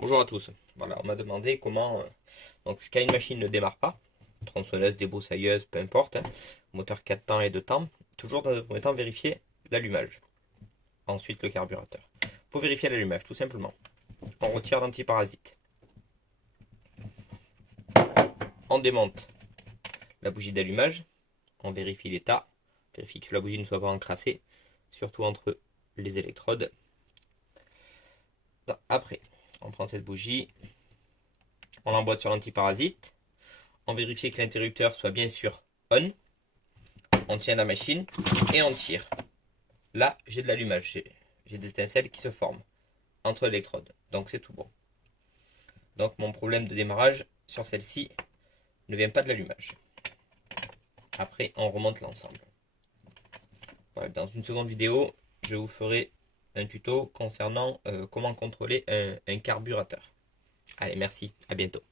Bonjour à tous. Voilà, on m'a demandé comment. Donc, quand une machine ne démarre pas, tronçonneuse, débroussailleuse, peu importe, moteur 4 temps et 2 temps, toujours dans un premier temps vérifier l'allumage. Ensuite, le carburateur. Pour vérifier l'allumage, tout simplement, on retire l'antiparasite. On démonte la bougie d'allumage. On vérifie l'état. Vérifie que la bougie ne soit pas encrassée, surtout entre les électrodes. Après, on prend cette bougie, on l'emboîte sur l'antiparasite. On vérifie que l'interrupteur soit bien sûr on. On tient la machine et on tire. Là, j'ai de l'allumage. J'ai des étincelles qui se forment entre l'électrode. Donc c'est tout bon. Donc mon problème de démarrage sur celle-ci ne vient pas de l'allumage. Après, on remonte l'ensemble. Voilà, dans une seconde vidéo, je vous ferai un tuto concernant comment contrôler un carburateur. Allez, merci, à bientôt.